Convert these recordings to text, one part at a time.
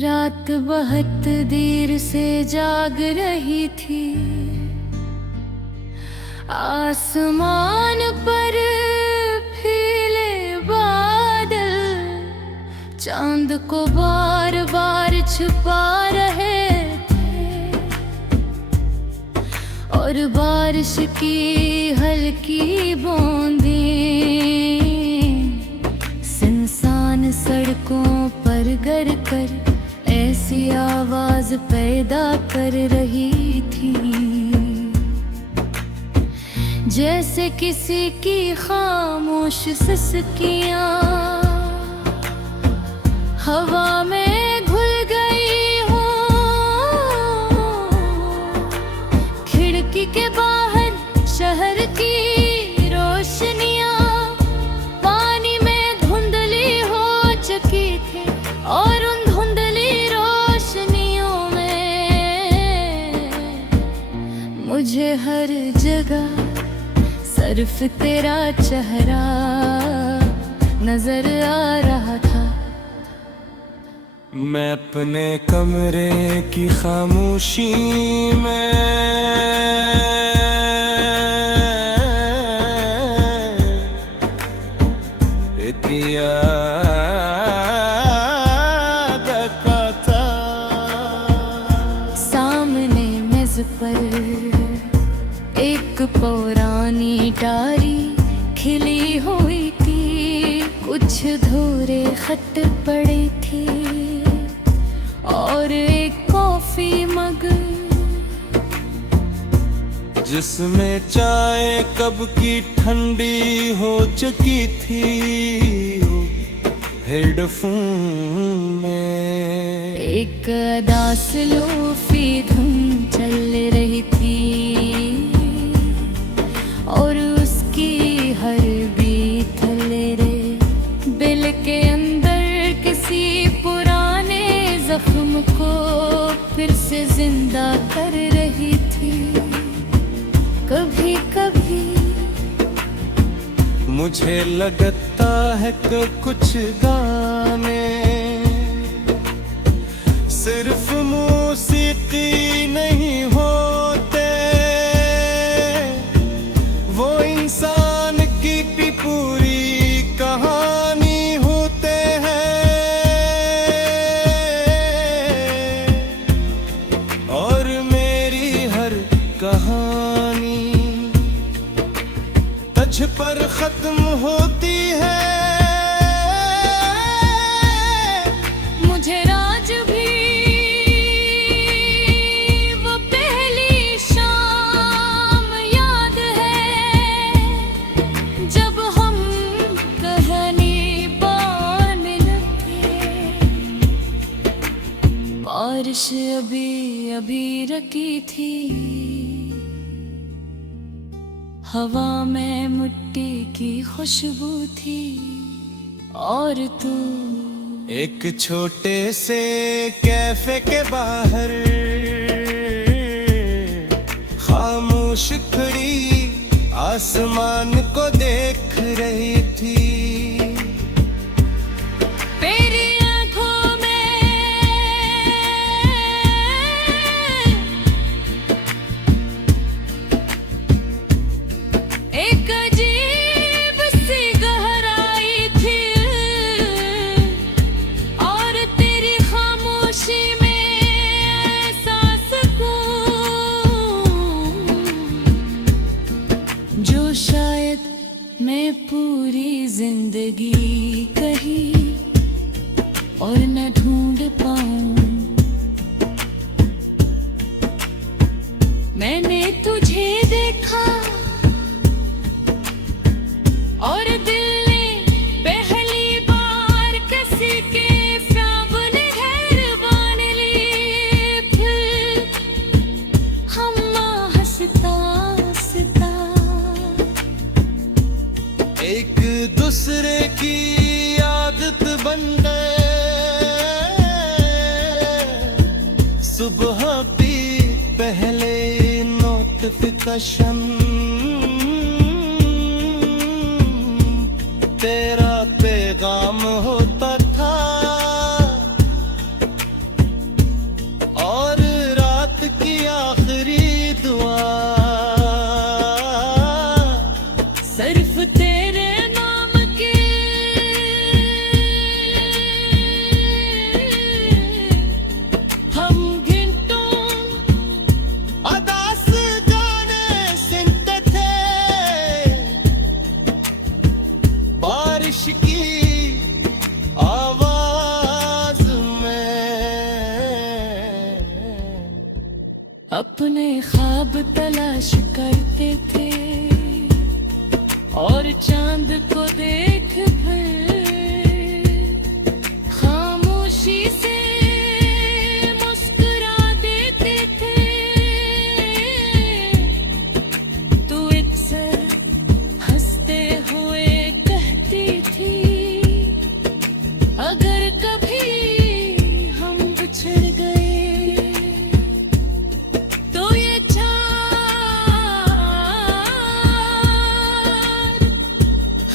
रात बहुत देर से जाग रही थी, आसमान पर फीले बादल चांद को बार बार छुपा रहे थे, और बारिश की हल्की बूंदें सुनसान सड़कों पर गर कर ऐसी आवाज पैदा कर रही थी, जैसे किसी की खामोश सिसकियां हवा में घुल गई हो। खिड़की के बाहर शहर की रोशनियां पानी में धुंधली हो चुकी थी, और उन धुंधली रोशनियों में मुझे हर जगह सिर्फ तेरा चेहरा नजर आ रहा था। मैं अपने कमरे की खामोशी में दिया रखा था। सामने मेज पर एक पुरानी डायरी खिली हुई थी, कुछ धूरे खत पड़े थे और एक कॉफी मग जिसमें चाय कब की ठंडी हो चुकी थी। हेडफोन में एक अदास लोफी धुन चल रही थी, और उसकी हर बीट मेरे दिल के अंदर किसी पुराने जख्म को फिर से जिंदा कर रही थी। कभी कभी मुझे लगता है कि कुछ गाने सिर्फ मौसीकी नहीं होते, वो इंसान की भी पूरी कहानी होते हैं। और मेरी हर कहानी तुझ पर खत्म होती है। मुझे राज भी वो पहली शाम याद है, जब हम कहानी बांधने लगे। बारिश अभी अभी रुकी थी, हवा में मिट्टी की खुशबू थी, और तू एक छोटे से कैफे के बाहर खामोश खड़ी आसमान को देख रही थी। तेरी आंखों में एक अजीब सी गहराई थी, और तेरी खामोशी में ऐसा सुकून जो शायद मैं पूरी सुबह भी पहले नोटिफिकेशन तेरा पैगाम होता था, और रात की आखिरी दुआ सिर्फ तेरे नाम के हम घंटों अदास गाने सुनते थे, बारिश की आवाज में अपने ख्वाब तलाश करते थे और चांद को देख कर खामोशी से मुस्कुरा देते थे। तू अक्सर हंसते हुए कहती थी, अगर कभी हम बिछड़ गए तो ये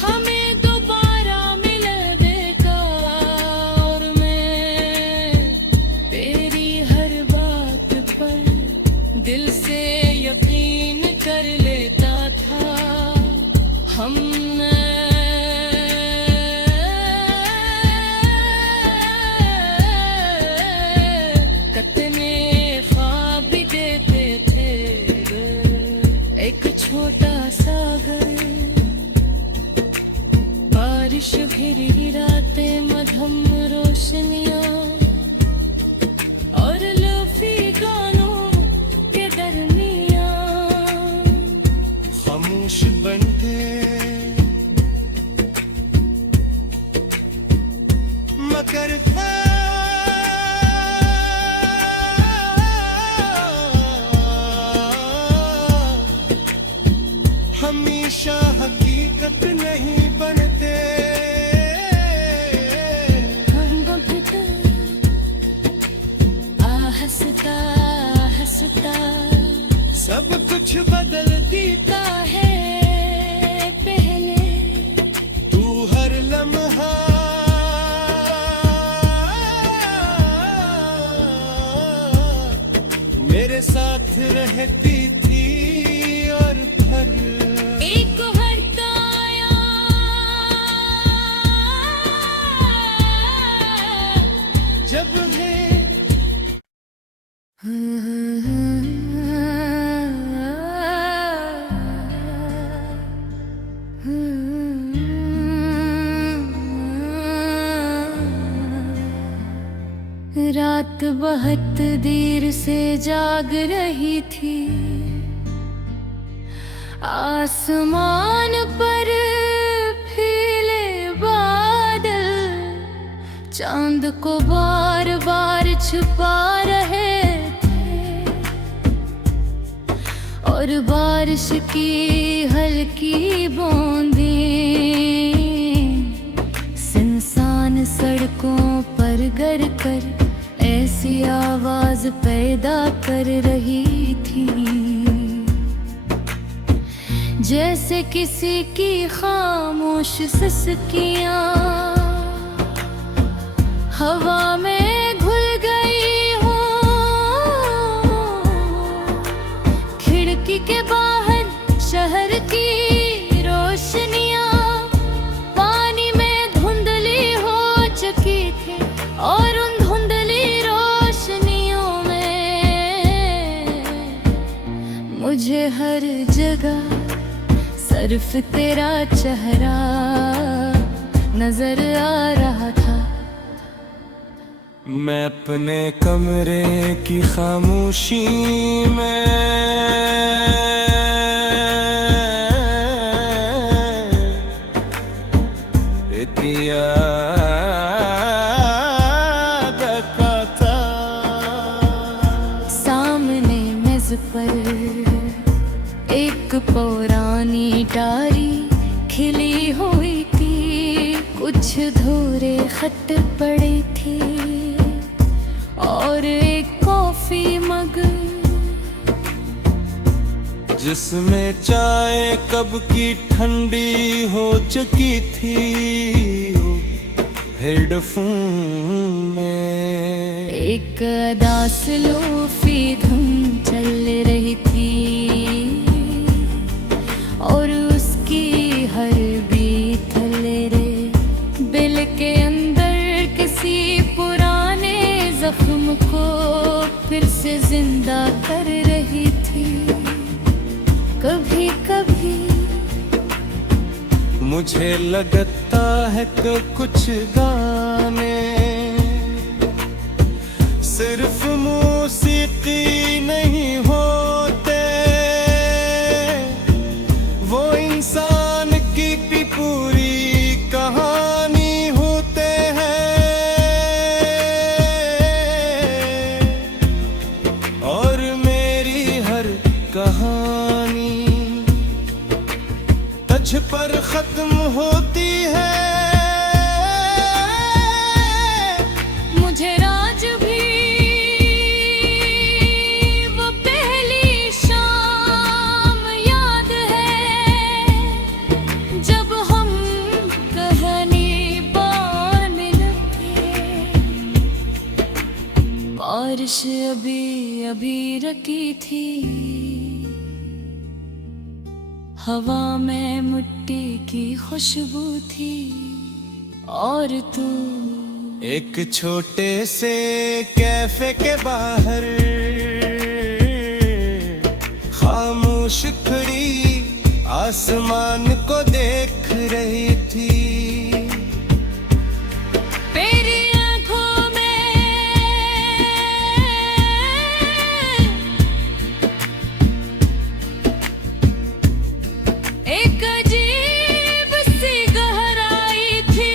हमें दोबारा मिलेगा। और मैं तेरी हर बात पर दिल से यकीन कर लेता था। हमने कितने ख्वाब भी देते थे, एक छोटा सा घर, बारिश घिरी रातें, मधम रोशनियां और लोफी गानों के दरमियां खामोश बनते मगर हमेशा हकीकत नहीं बनते। हंसता हंसता सब कुछ बदल देता है पहले तू हर लम्हा मेरे साथ रहती थी, और फिर एक हरताया जब भी रात बहुत देर से जाग रही थी, आसमान पर फीले बादल चांद को बार बार छुपा रहे थे, और बारिश की हल्की बूंदें सुनसान सड़कों पर गर कर ऐसी आवाज पैदा कर रही थी, जैसे किसी की खामोश सिसकियां हवा में घुल गई हो। खिड़की के बाहर शहर की रोशनियां पानी में धुंधली हो चुकी थी, और उन धुंधली रोशनियों में मुझे हर जगह सिर्फ तेरा चेहरा नजर आ रहा था। मैं अपने कमरे की खामोशी में दिया था, सामने मेज पर एक पुरानी डायरी खिली हुई थी, कुछ धूरे खत पड़े थे और एक कॉफी जिसमें चाय कब की ठंडी हो चुकी थी हेडफोन में। एक दास लोफी धुन चल रही थी और उसकी हर बीट रे दिल के अंदर किसी पुराने जख्म को फिर से जिंदा कर रही थी। कभी कभी मुझे लगता है कि कुछ गाने सिर्फ मौसीकी नहीं होते, वो इंसान की भी पूरी कहानी होते हैं। और मेरी हर कहानी तुझ पर खत्म होती है। मुझे राज भी वो पहली शाम याद है जब हम कहानी बांधने लगे। बारिश अभी अभी रुकी थी, हवा में मिट्टी की खुशबू थी और तू एक छोटे से कैफे के बाहर खामोश खड़ी आसमान को देख रही थी। तेरी आंखों में एक अजीब सी गहराई थी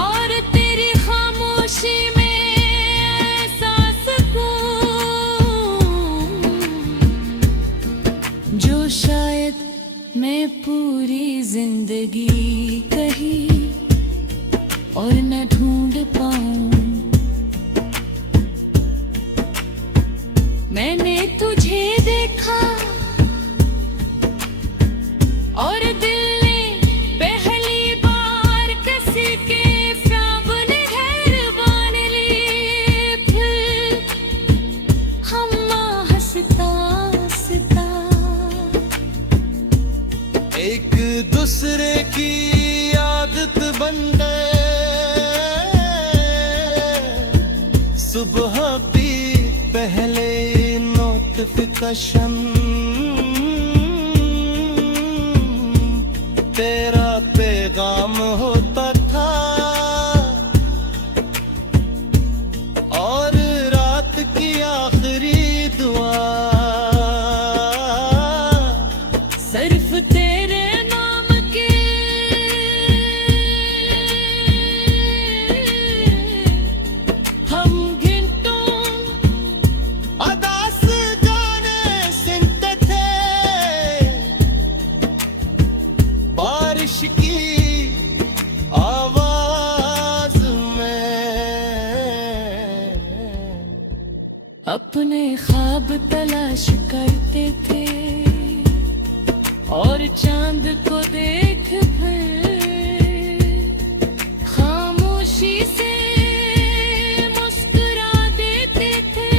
और तेरी खामोशी में एहसास को जो शायद मैं पूरी जिंदगी कहीं और न ढूंढ पाऊं। मैंने तुझे देखा और दिल ने पहली बार किसी के सामने हैरबान ली। फिर हम हंसता हंसता एक दूसरे की आदत बन गए, सुबह भी पहले नोटिफिकेशन तेरा पैगाम होता था और रात की आखिरी दुआ सिर्फ तेरे नाम के हम घंटों अदास गाने सुनते थे। बारिश की आवाज में अपने ख्वाब तलाश करते थे और चांद को देख फिर खामोशी से मुस्कुरा देते थे।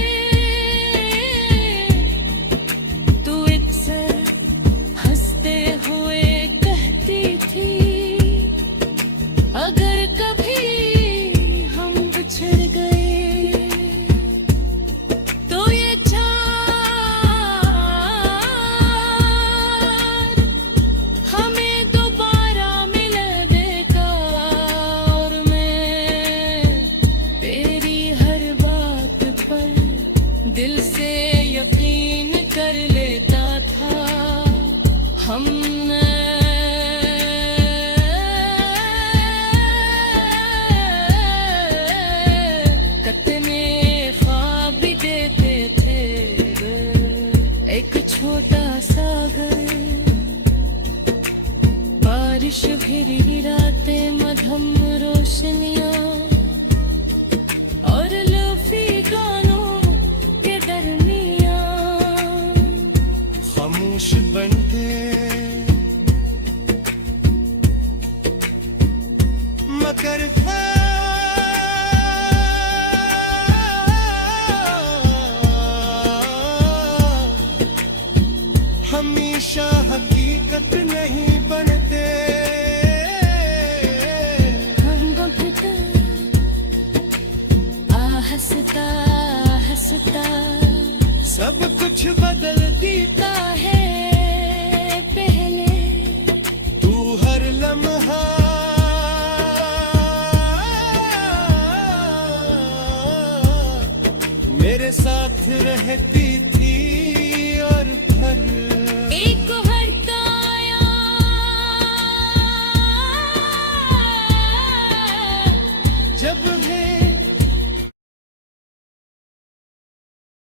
तू अक्सर हंसते हुए कहती थी अगर कभी हम बिछड़ गए तो ये हमें दोबारा मिल देगा। और मैं तेरी हर बात पर दिल से यकीन कर लेता था। हमने कितने ख्वाब भी देते थे। एक छोटा सा घर, बारिश घिरी रातें, मधम रोशनियां और लोफी गानों के दरमियां हंसता हंसता सब कुछ बदल देता है पहले तू हर लम्हा मेरे साथ रहती थी और भर